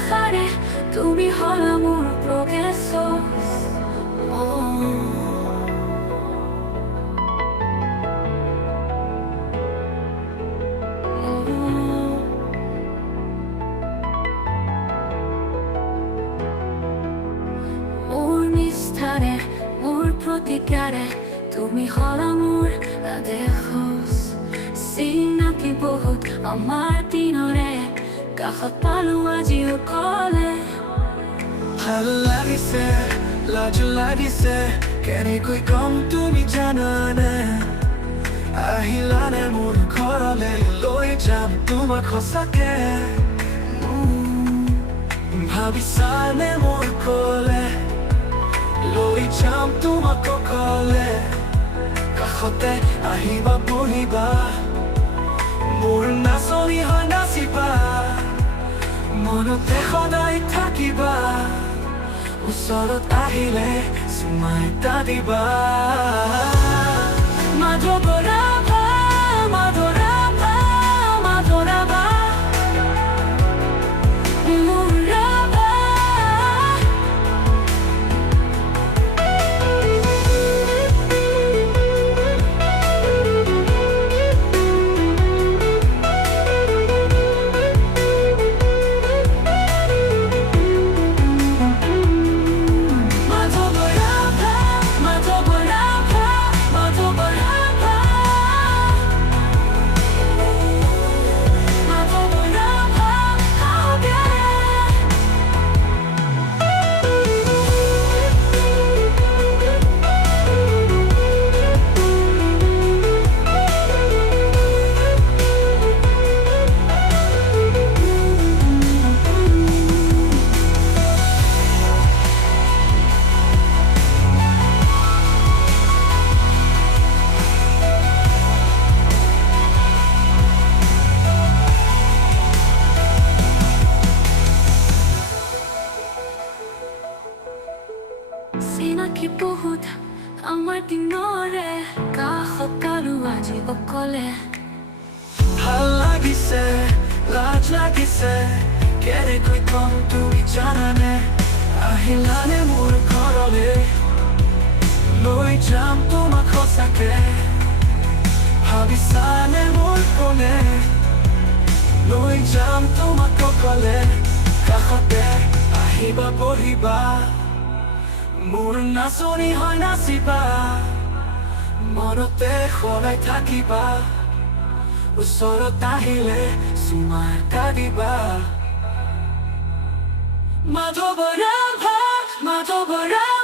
আশাৰে তুমি হলা মোৰ প্ৰগেছছ মোৰ নিষ্ঠাৰে মোৰ প্ৰতিকাৰে তুমি হলা মোৰ আদেশ চিনাকি বহুত আমাৰ দিনৰে কাষত পালো আজি অকলে ভাল লাগিছে লাজ লাগিছে কেনেকৈ কম তুমি জানানে আহিলানে মোৰ ঘৰলে লৈ যাম তোমাক সঁচাকে ভাবিছানে মোৰ কলে লৈ যাম তোমাক অকলে কাষতে আহিবা বহিবা মোৰ নাচনি হয় নাচিবা মনতে সদায় থাকিবা ওচৰত আহিলে চুমা এটা দিবা মাধৱৰাভা মাধৱৰাভা মাধৱৰাভা মোৰ ৰাভা চিনাকি বহুত আমাৰ দিনৰে কাষত কাৰো আজি অকলে ভাল লাগিছে লাজ লাগিছে কেনেকৈ কম তুমি জানানে আহিলানে মোৰ ঘৰলে লৈ যাম তোমাক সঁচাকে ভাবিছানে মোৰ কলে লৈ যাম তোমাক অকলে কাষতে আহিবা বহিবা মোৰ নাচনি হয় নাচিবা মনতে সদায় থাকিবা ওচৰত আহিলে চুমা এটা দিবা মাধৱৰাভা মাধৱৰাভা